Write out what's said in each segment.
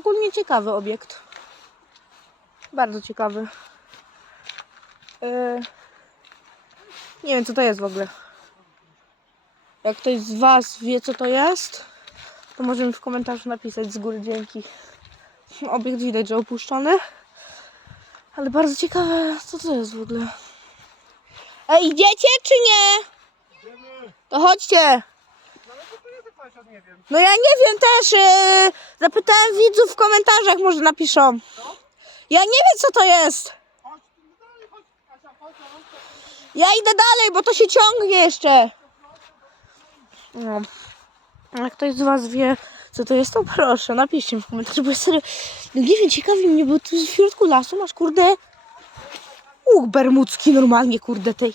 Ogólnie ciekawy obiekt. Bardzo ciekawy. Yy, nie wiem, co to jest w ogóle. Jak ktoś z Was wie, co to jest, to może mi w komentarzu napisać z góry dzięki. Obiekt widać, że opuszczony. Ale bardzo ciekawe, co to jest w ogóle. Ej, idziecie czy nie? To chodźcie. No ja nie wiem też. Yy, zapytałem widzów w komentarzach, może napiszą. Ja nie wiem, co to jest. Ja idę dalej, bo to się ciągnie jeszcze. No. Jak ktoś z Was wie, co to jest, to proszę, napiszcie w komentarzu, bo serio, no nie wiem, ciekawi mnie, bo tu w środku lasu masz, kurde, łuk bermudzki normalnie, kurde, tej.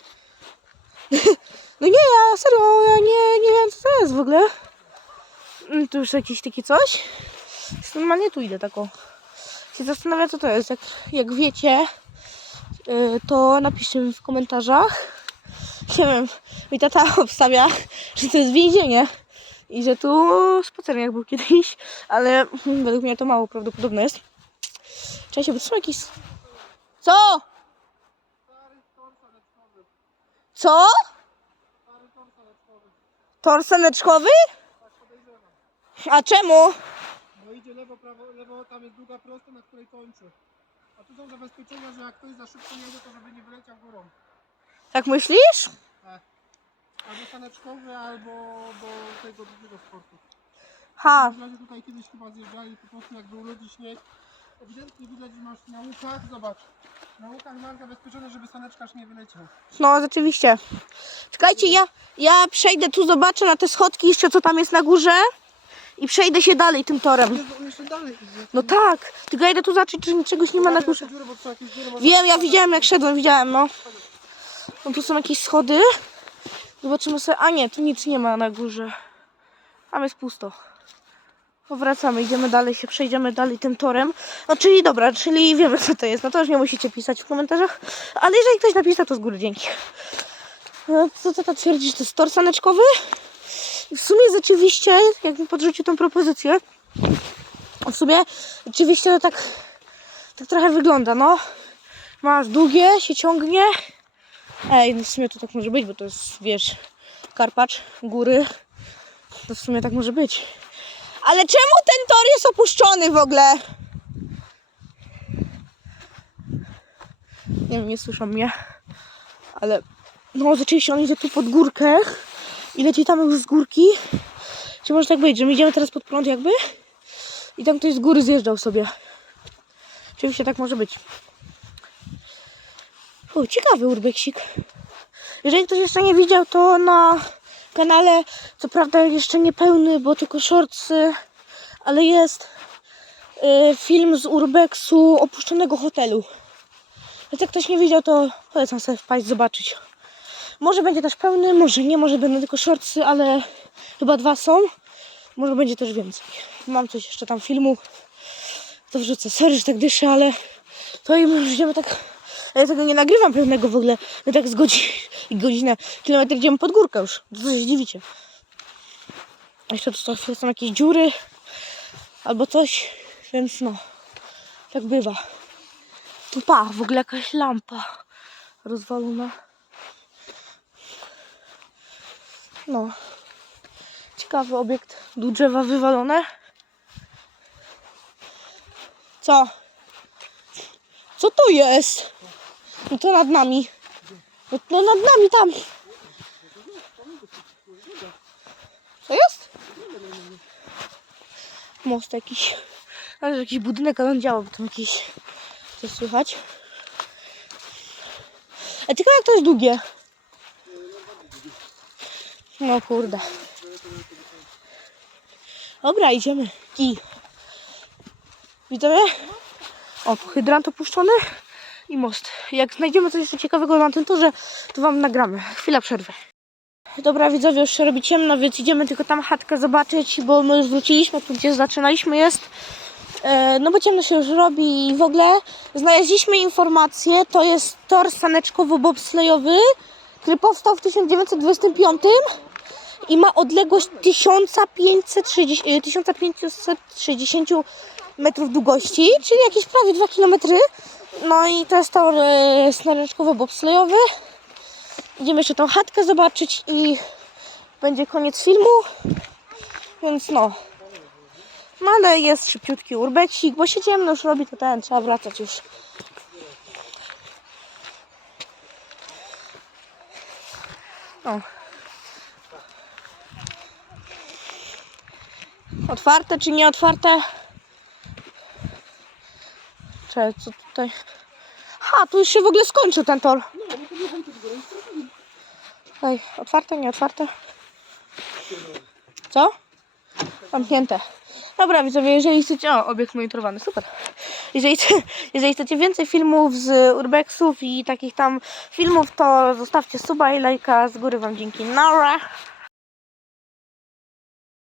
No nie, ja serio, ja nie, nie wiem, co to jest w ogóle. Mm, Tu już jakieś takie coś. Normalnie tu idę taką. Się zastanawiam, co to jest. Jak, jak wiecie, y, to napiszcie mi w komentarzach. Nie wiem, mój tata obstawia, że to jest więzienie i że tu spacerniak był kiedyś, ale według mnie to mało prawdopodobne jest. Trzeba się wytrzymać jakiś... Co? Co? Tor? A czemu? Bo idzie lewo, prawo, lewo, tam jest długa prosta, na której kończy. A tu są zabezpieczenia, że jak ktoś za szybko jedzie, to żeby nie wyleciał górą. Tak myślisz? Albo staneczkowy, albo do tego drugiego sportu. Ha, W razie tutaj kiedyś chyba zjeżdżali po prostu jak był ludzi śnieg. Ewidentnie widać, że masz na łukach, zobacz. Na łukach masz zabezpieczone, żeby staneczkarz nie wyleciał. no rzeczywiście. Czekajcie, ja, ja przejdę tu, zobaczę na te schodki jeszcze, co tam jest na górze i przejdę się dalej tym torem. Jezu, on jeszcze dalej idzie. No tak, tylko ja idę tu zobaczyć, czy czegoś nie ma na górze. Dziurę, bo tu jakieś dziury może- Wiem, ja widziałem jak szedłem, widziałem, no. No tu są jakieś schody. Zobaczymy sobie. A nie, tu nic nie ma na górze. Tam jest pusto. Powracamy, idziemy dalej, się przejdziemy dalej tym torem. No czyli dobra, czyli wiemy co to jest. No to już nie musicie pisać w komentarzach. Ale jeżeli ktoś napisał, to z góry dzięki. No, co tata twierdzi, że to jest tor saneczkowy? W sumie rzeczywiście, jak mi podrzucił tą propozycję, w sumie rzeczywiście to tak, tak trochę wygląda, no. Masz długie, się ciągnie. Ej, no w sumie to tak może być, bo to jest, wiesz, Karpacz, góry. To w sumie tak może być. Ale czemu ten tor jest opuszczony w ogóle? Nie wiem, nie słyszą mnie. Ale no rzeczywiście on idzie tu pod górkę i leci tam już z górki. Czy może tak być, że my idziemy teraz pod prąd jakby? I tam ktoś z góry zjeżdżał sobie. Oczywiście tak może być. O, ciekawy urbeksik. Jeżeli ktoś jeszcze nie widział, to na kanale, co prawda jeszcze nie pełny, bo tylko shortsy, ale jest y, film z urbexu opuszczonego hotelu. Więc jak ktoś nie widział, to polecam sobie wpaść, zobaczyć. Może będzie też pełny, może nie, może będą tylko shortsy, ale chyba dwa są. Może będzie też więcej. Mam coś jeszcze tam filmu. To wrzucę. Sorry, że tak dyszę, ale to i już idziemy tak. Ja tego nie nagrywam pełnego w ogóle. My tak z godzin, godzinę, kilometr idziemy pod górkę już. To się dziwicie. Jeszcze tu są jakieś dziury albo coś, więc no, tak bywa. Tu pa, w ogóle jakaś lampa rozwalona. No. Ciekawy obiekt. Tu drzewa wywalone. Co? Co to jest? No to nad nami. No nad nami tam. Co jest? Most jakiś. Ale jakiś budynek, ale on działa, bo tam jakieś coś słychać. A ciekawe jak to jest długie. No kurde. Dobra, idziemy. I. Widzowie? O, hydrant opuszczony i most. Jak znajdziemy coś jeszcze ciekawego na tym torze, to wam nagramy. Chwila przerwy. Dobra, widzowie, już się robi ciemno, więc idziemy tylko tam chatkę zobaczyć, bo my już wróciliśmy, tu gdzie zaczynaliśmy jest. E, No bo ciemno się już robi i w ogóle znaleźliśmy informację, to jest tor saneczkowo-bobslejowy, który powstał w 1925 i ma odległość 1560, y, 1560 metrów długości, czyli jakieś prawie 2 km. No i to jest tor y, snareczkowy bobslejowy. Idziemy jeszcze tą chatkę zobaczyć i będzie koniec filmu. Więc no. No ale jest szybciutki urbexik, bo się ciemno już robi, to ten, trzeba wracać już. Otwarte czy nie otwarte? Co tutaj? Ha, tu już się w ogóle skończył ten tor. Ej, otwarte, nie otwarte? Co? Zamknięte. Dobra, widzowie, jeżeli chcecie... O, obiekt monitorowany, super. Jeżeli, jeżeli chcecie więcej filmów z urbexów i takich tam filmów, to zostawcie suba i lajka. Z góry wam dzięki. Nara!